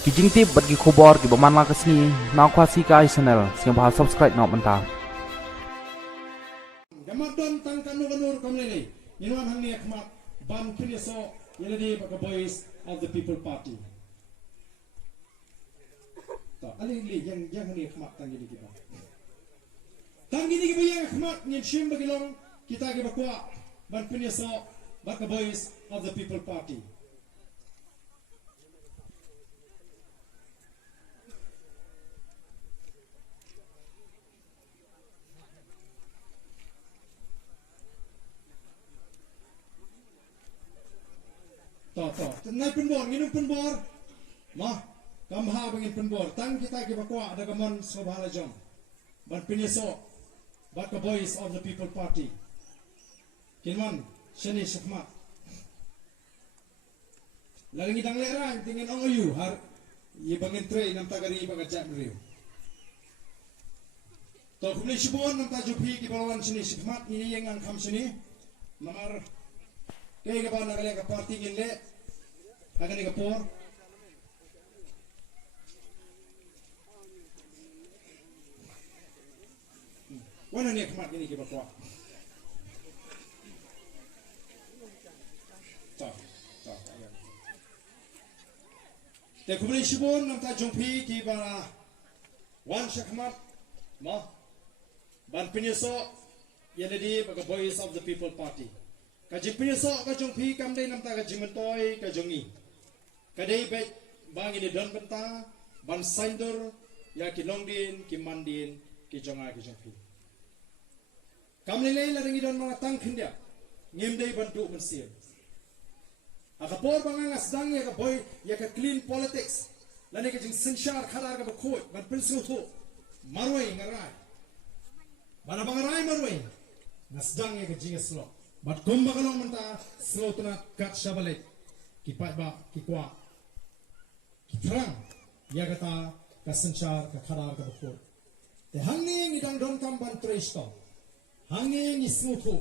Kijing tip bagi khobor ki baman la kasni na khwasi ka channel sing bahal subscribe na manta. Gamadon tang kanur kamleni inwan hangni khmat ban piniso yeledi baka boys of the people party. Ta ali yang hangni khmat tang gini kita. Tang gini ki yang khmat nyin shim bagi long kita ki bakwa ban piniso baka boys of the people party. Nai penbor, nginum penbor, mah, kamha bangin penbor. Tang kita ki bakwa ada kamon sobhala jom. Ban piniso, baka boys of the people party. Kinman, shani shakmat. Lagi ngidang lerang tingin ong ayu har ye bangin tre nam tagari baka jam riu. To kumli shibon nam tajupi ki balawan shani shakmat ini yang ang kam shani. Namar kay ka ba nagaling ka party ngin akan ni kapor. Wana ni khmat ni ki bakwa. Ta. Te kumli shibon nam ta jongpi ki ba wan shakmat ma ban piniso yeledi baka boys of the people party. Kajing piniso ka jongpi kamdai nam ta ka jimentoy ka jongi. Kadai bet bang ini don benta ban saindur ya ki longdin ki mandin ki jonga ki jongpi. Kamle lei la ringi don ma tang khindia ngimdei bantu mensir. Akapor bang asdang ya ka boy ya ka clean politics. Lani ka jing sinshar khadar ka bakhoy ban pinsu thu marwai ngarai. Bana bangarai marwai. Nasdang ya ka jing slow. Bat kumba kalong menta slow tuna kat shabalet. Ki pai ba ki kwa terang ya kata kasencar ka khadar ka bakhoy te hangni ngidang don kam ban tresto hangni ni smuthu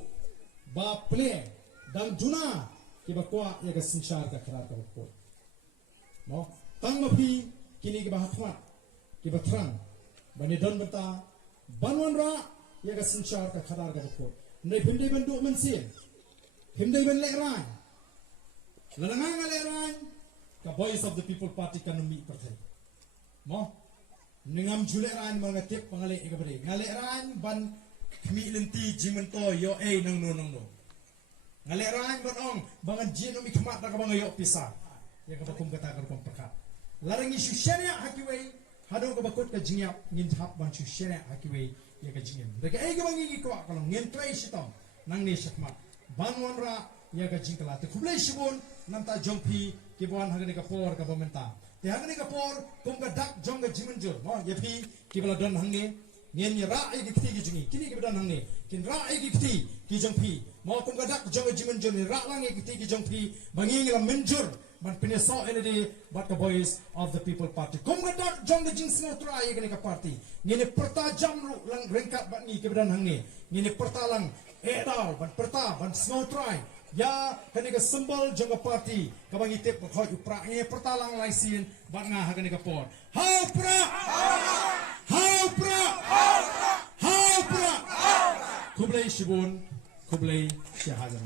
ba play dan juna ki bakwa ya kasencar ka khadar ka bakhoy no tang mapi kini ki bahatwa ki batrang bani don bata banwan ra ya kasencar ka khadar ka bakhoy nei phindai ban du man sin phindai ban le ran lananga le ran ka boys of the people party kanumi perthai mo ningam jule ran mga tip pangale ikabri ngale ran ban khmi lenti jimento yo nang no ngale ran ban ong bangan jinomi khmat ka bang yo pisa ya ka bakum kata ka kom pakha larang isu sharia hakiwei hado ka bakot ka jingya ngin thap ban chu sharia hakiwei ya ka jingem daga ka bang ngi ko kalong ngin trai sitom nang ni shakma banwan ra ya ka jingkala te khublai shibon namta jompi kibuan hagani kapor ka pementa te hagani kapor kum ka dak jong ka jimenjur mo yepi kibala don hangne ngien ni ra ai gikti gi jingi kini kibadan hangne kin ra ai gikti ki jongpi mo kum ka dak jong ka jimenjur ni ra lang ai gikti ki jongpi bangi ngi la menjur ban pineso eledi bat ka boys of the people party kum ka dak jong ka jing sno tra ai gani ka party ngene perta jam ru lang rengkat bat ni kibadan hangne ngene perta lang edal ban perta ban sno try ya kani ka symbol jonga party kabang itip khoi upra nge pertalang laisin bat nga ha kani ka por hau pra kublai shibun kublai shahajan